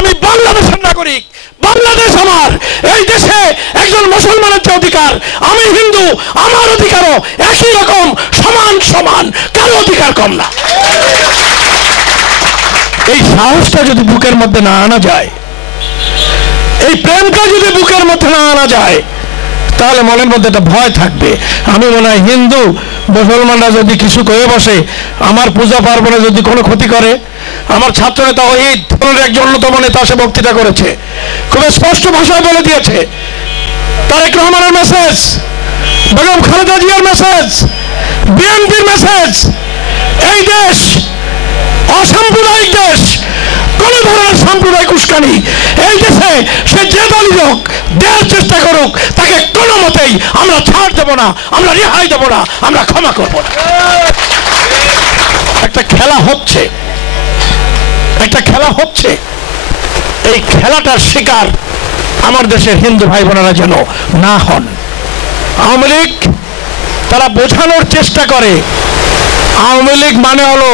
আমি বাংলাদেশের নাগরিক, বাংলাদেশ আমার, এই দেশে একজন মুসলমানের যে অধিকার, আমি হিন্দু, আমার অধিকারও একই রকম, সমান সমান, কারো অধিকার কম না। এই সাহসটা যদি বুকের মধ্যে না আনা যায়, এই প্রেমটা যদি বুকের মধ্যে না আনা যায়, তাহলে মনের মধ্যে একটা ভয় থাকবে। আমি মনে হয় হিন্দু মুসলমানরা যদি কিছু করে বসে, আমার পূজা পার্বণে যদি কোনো ক্ষতি করে, আমার ছাত্র নেতা ওহিদ একজন অন্যতম নেতা সে বক্তৃতা করেছে, খুব স্পষ্ট ভাষায় বলে দিয়েছে, তারেক রহমানের মেসেজ, বেগম খালেদা জিয়ার মেসেজ, বিএনপির মেসেজ, এই দেশ অসাম্প্রদায়িক দেশ, কোন ধরনের সাম্প্রদায়িক উস্কানি এই দেশে সে যে দলই হোক দেওয়ার চেষ্টা করুক, তাকে কোনো মতেই আমরা ছাড় দেব না, আমরা রেহাই দেব না, আমরা ক্ষমা করব না। একটা খেলা হচ্ছে, একটা খেলা হচ্ছে, এই খেলাটার শিকার আমার দেশের হিন্দু ভাই বোনেরা যেন না হন। আওয়ামী লীগ তারা বোঝানোর চেষ্টা করে, আওয়ামী লীগ মানে হলো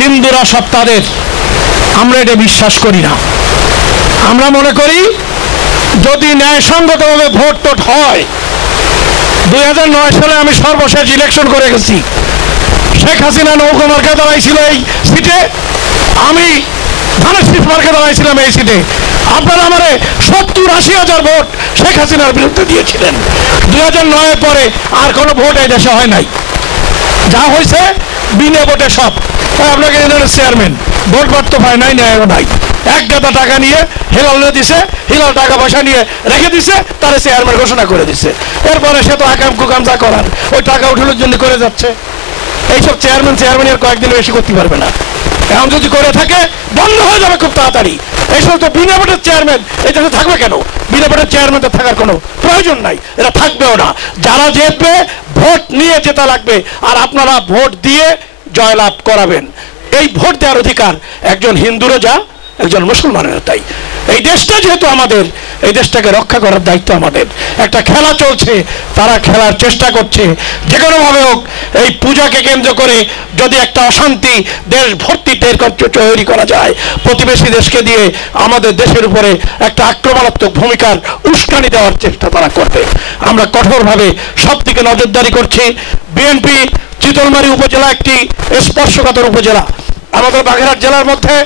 হিন্দুরা সব তাদের। আমরা এটা বিশ্বাস করি না। আমরা মনে করি যদি ন্যায়সঙ্গতভাবে ভোট টোট হয়, 2009 সালে আমি সর্বশেষ ইলেকশন করে গেছি, শেখ হাসিনা নৌকা মার্কা দাঁড়াইছিল এই সিটে, আমি ধানের শীষ মার্কা দাঁড়াইছিলাম এই সিটে। আপনারা আমারে 70-80 হাজার ভোট শেখ হাসিনার বিরুদ্ধে দিয়েছিলেন। 2009 পরে আর কোনো ভোট এই দেশে হয় নাই, যা হয়েছে বিনা ভোটে সব। আপনাকে চেয়ারম্যান ভোট ভোট তো পায় নাই, ন্যায়ও নাই, এক গাদা টাকা নিয়ে হিলালে দিছে, হিলাল টাকা পয়সা নিয়ে রেখে দিছে, তারা চেয়ারম্যান ঘোষণা করে দিছে। এরপরে সে তো আকাম কুকাম যা করার ওই টাকা উঠানোর জন্য করে যাচ্ছে। এইসব চেয়ারম্যান আর কয়েকদিন বেশি করতে পারবে না। এখন যদি করে থাকে বন্ধ হয়ে যাবে খুব তাড়াতাড়ি। এইসব তো বিনা ভোটের চেয়ারম্যান এই দেশে থাকবে কেন? বিনা ভোটের চেয়ারম্যান থাকার কোনো প্রয়োজন নাই, এরা থাকবেও না। যারা জিতবে ভোট নিয়ে জেতা লাগবে, আর আপনারা ভোট দিয়ে জয়লাভ করাবেন। এই ভোট দেওয়ার অধিকার একজন হিন্দুরও যা, একজন মুসলমানের তাই। এই দেশটা যেহেতু আমাদের, এই দেশটাকে রক্ষা করার দায়িত্ব আমাদের। একটা খেলা চলছে, তারা খেলার চেষ্টা করছে যে কোনোভাবে হোক। এই পূজাকে কেন্দ্র করে যদি একটা অশান্তি দেশ ভর্তি তৈরি করা যায়, প্রতিবেশী দেশকে দিয়ে আমাদের দেশের উপরে একটা আক্রমণাত্মক ভূমিকার উস্কানি দেওয়ার চেষ্টা তারা করবে। আমরা কঠোরভাবে সব দিকে নজরদারি করছি। বিএনপি চিতলমারী উপজেলা একটি স্পর্শকাতর উপজেলা। আমাদের বাগেরহাট জেলার মধ্যে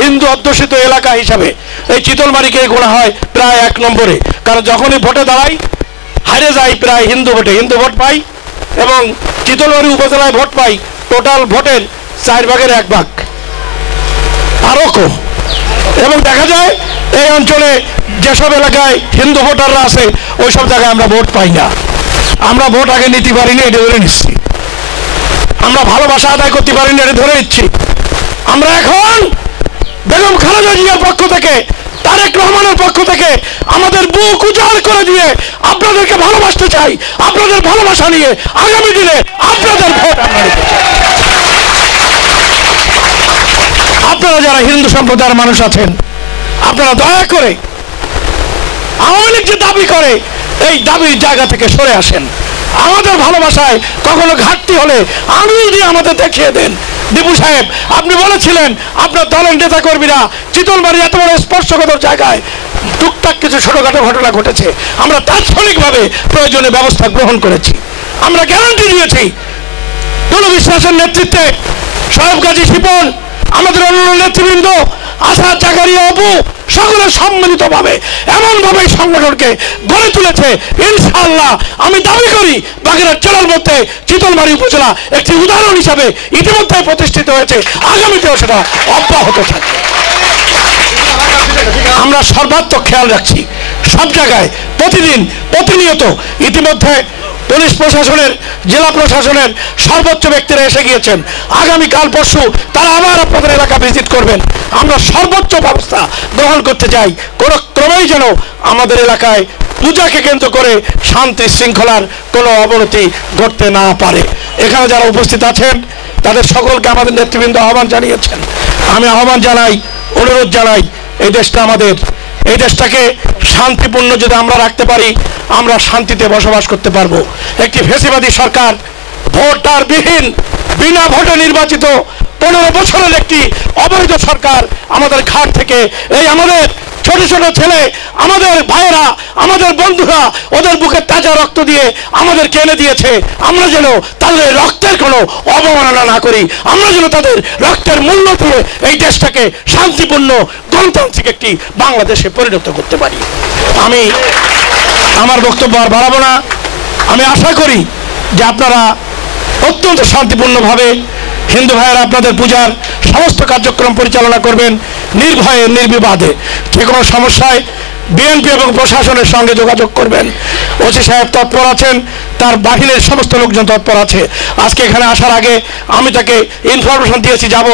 হিন্দু অধ্যুষিত এলাকা হিসাবে এই চিতলমারীকে গোনা হয় প্রায় 1 নম্বরে। কারণ যখনই ভোটে দাঁড়াই হারে যাই প্রায় হিন্দু ভোটে, হিন্দু ভোট পাই, এবং চিতলমারী উপজেলায় ভোট পাই টোটাল ভোটের 4 ভাগের 1 ভাগ আরও কম। এবং দেখা যায় এই অঞ্চলে যেসব এলাকায় হিন্দু ভোটাররা আছে ওই সব জায়গায় আমরা ভোট পাই না। আমরা ভোট আগে নিতে পারিনি, এটা ধরে নিচ্ছি। আমরা ভালোবাসা আদায় করতে পারিনি, এটা ধরে নিচ্ছি। আমরা এখন বেগম খালেদা জিয়ার পক্ষ থেকে, তারেক রহমানের পক্ষ থেকে আমাদের বুক উজাড় করে দিয়ে আপনাদেরকে ভালোবাসতে চাই। আপনাদের ভালোবাসা নিয়ে আগামী দিনে আপনাদের ভোট আমরা নিতে চাই। আপনারা যারা হিন্দু সম্প্রদায়ের মানুষ আছেন, আপনারা দয়া করে আওয়ামী লীগ যে দাবি করে এই দাবির জায়গা থেকে সরে আসেন। আমাদের ভালোবাসায় কখনো ঘাটতি হলে আঙুল দিয়ে আমাদের দেখিয়ে দেন। দীপু সাহেব, আপনি বলেছিলেন আপনার দলের নেতা কর্মীরা চিতলমারী এত বড় স্পর্শকাতর জায়গায় টুকটাক কিছু ছোটখাটো ঘটনা ঘটেছে, আমরা তাৎক্ষণিকভাবে প্রয়োজনীয় ব্যবস্থা গ্রহণ করেছি। আমরা গ্যারান্টি দিয়েছি টুলু বিশ্বাসের নেতৃত্বে সাহেব গাজী শিপন, আমাদের অন্যান্য নেতৃবৃন্দ, আসাদ জাকারিয়া অপু, সকলে সম্মিলিতভাবে এমনভাবে সংগঠনকে গড়ে তুলেছে। ইনশাআল্লাহ আমি দাবি করি বাগেরহাট জেলার মধ্যে চিতলমারী উপজেলা একটি উদাহরণ হিসাবে ইতিমধ্যে প্রতিষ্ঠিত হয়েছে, আগামীতেও সেটা অব্যাহত থাকবে। আমরা সর্বাত্মক খেয়াল রাখছি সব জায়গায়, প্রতিদিন প্রতিনিয়ত। ইতিমধ্যে পুলিশ প্রশাসনের, জেলা প্রশাসনের সর্বোচ্চ ব্যক্তিরা এসে গিয়েছেন। আগামীকাল পরশু তারা আবার আপনাদের এলাকা ভিজিট করবেন। আমরা সর্বোচ্চ ব্যবস্থা গ্রহণ করতে চাই, কোনো ক্রমেই যেন আমাদের এলাকায় পূজাকে কেন্দ্র করে শান্তি শৃঙ্খলার কোনো অবনতি ঘটতে না পারে। এখানে যারা উপস্থিত আছেন তাদের সকলকে আমাদের নেতৃবৃন্দ আহ্বান জানিয়েছেন। আমি আহ্বান জানাই, অনুরোধ জানাই, এই দেশটা আমাদের, এই দেশটাকে শান্তিপূর্ণ যদি আমরা রাখতে পারি আমরা শান্তিতে বসবাস করতে পারবো। একটি ফ্যাসিবাদী সরকার ভোটারবিহীন বিনা ভোটে নির্বাচিত 15 বছরের একটি অবৈধ সরকার আমাদের ঘাট থেকে এই আমাদের ছোট ছোট ছেলে, আমাদের ভাইয়েরা, আমাদের বন্ধুরা ওদের বুকে তাজা রক্ত দিয়ে আমাদেরকে এনে দিয়েছে। আমরা যেন তাদের রক্তের কোনো অবমাননা না করি, আমরা যেন তাদের রক্তের মূল্য দিয়ে এই দেশটাকে শান্তিপূর্ণ গণতান্ত্রিক একটি বাংলাদেশে পরিণত করতে পারি। আমি আমার বক্তব্য আর বাড়াবো না। আমি আশা করি যে আপনারা অত্যন্ত শান্তিপূর্ণভাবে হিন্দু ভাইয়েরা আপনাদের পূজার সমস্ত কার্যক্রম পরিচালনা করবেন নির্ভয়ে নির্বিবাদে। যে কোনো সমস্যায় বিএনপি এবং প্রশাসনের সঙ্গে যোগাযোগ করবেন। ওসি সাহেব তৎপর আছেন, তার বাহিনীর সমস্ত লোকজন তৎপর আছে। আজকে এখানে আসার আগে আমি তাকে ইনফরমেশন দিয়েছি যাব।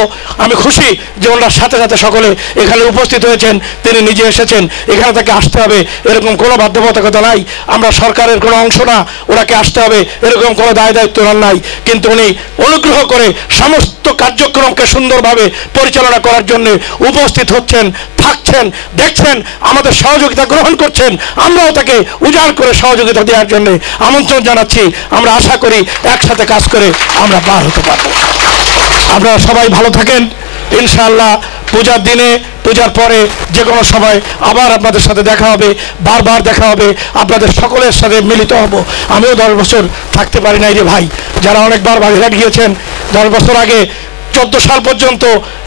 আমি খুশি যে ওনার সাথে সাথে সকলে এখানে উপস্থিত হয়েছেন, তিনি নিজে এসেছেন। এখানে তাকে আসতে হবে এরকম কোনো বাধ্যবাধকতা নাই, আমরা সরকারের কোনো অংশ না, ওনাকে আসতে হবে এরকম কোনো দায় দায়িত্ব ওনার নাই। কিন্তু উনি অনুগ্রহ করে সমস্ত কার্যক্রমকে সুন্দরভাবে পরিচালনা করার জন্য উপস্থিত হচ্ছেন, থাকছেন, দেখছেন, আমাদের সহযোগিতা গ্রহণ করছেন। আমরাও তাকে উজাড় করে সহযোগিতা দেওয়ার জন্য আমন্ত্রণ জানাচ্ছি। আমরা আশা করি একসাথে কাজ করে আমরা পার হতে পারব। আপনারা সবাই ভালো থাকেন। ইনশাআল্লাহ পূজার দিনে, পূজার পরে যে কোনো সময় আবার আপনাদের সাথে দেখা হবে, বারবার দেখা হবে, আপনাদের সকলের সাথে মিলিত হব। আমিও 10 বছর থাকতে পারি নাই রে ভাই, যারা অনেকবার বাগেরহাট গিয়েছেন। 10 বছর আগে 14 সাল পর্যন্ত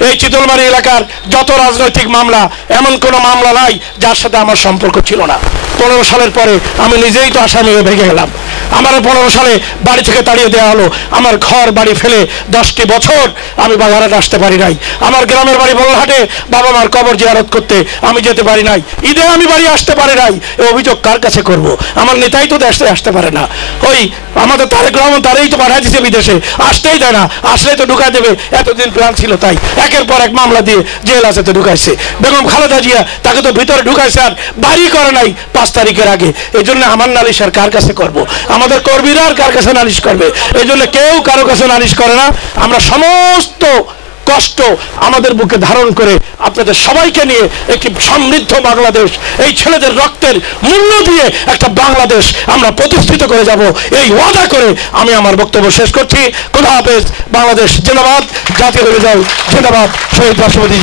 এই চিতলমারি এলাকার যত রাজনৈতিক মামলা, এমন কোনো মামলা নাই যার সাথে আমার সম্পর্ক ছিল না। 15 সালের পরে আমি নিজেই তো আসামি হয়ে ভেঙে গেলাম। আমার 15 সালে বাড়ি থেকে তাড়িয়ে দেওয়া হলো। আমার ঘর বাড়ি ফেলে 10টি বছর আমি বাগেরহাট আসতে পারি নাই। আমার গ্রামের বাড়ি বলহাটে, বাবা মার কবর জিয়ারত করতে আমি যেতে পারি নাই। ঈদে আমি বাড়ি আসতে পারি নাই। এই অভিযোগ কার কাছে করব? আমার নেতাই তো দেশে আসতে পারে না। ওই আমাদের তারেক রহমান তারাই তো পাঠাই দিচ্ছে বিদেশে, আসতেই দেয় না। আসলেই তো ঢুকাই দেবে, এতদিন প্ল্যান ছিল তাই একের পর এক মামলা দিয়ে জেল আছে তো ঢুকাইছে। বেগম খালেদা জিয়া তাকে তো ভিতরে ঢুকাইছে আর বাড়ি করে নাই 5 তারিখের আগে। এই জন্য আমার নালিশ আর কার কাছে করব? আমাদের কর্মীরা আর কার কাছে নালিশ করবে? এই জন্য কেউ কারো কাছে নালিশ করে না। আমরা সমস্ত কষ্ট আমাদের বুকে ধারণ করে আপনাদের সবাইকে নিয়ে একটি সমৃদ্ধ বাংলাদেশ, এই ছেলেদের রক্তের মূল্য দিয়ে একটা বাংলাদেশ আমরা প্রতিষ্ঠিত করে যাব, এই ওয়াদা করে আমি আমার বক্তব্য শেষ করছি। খোদা হাফেজ। বাংলাদেশ জিন্দাবাদ, জাতীয় রেজাল্ট জিন্দাবাদ, শহীদ রাষ্ট্রপতি।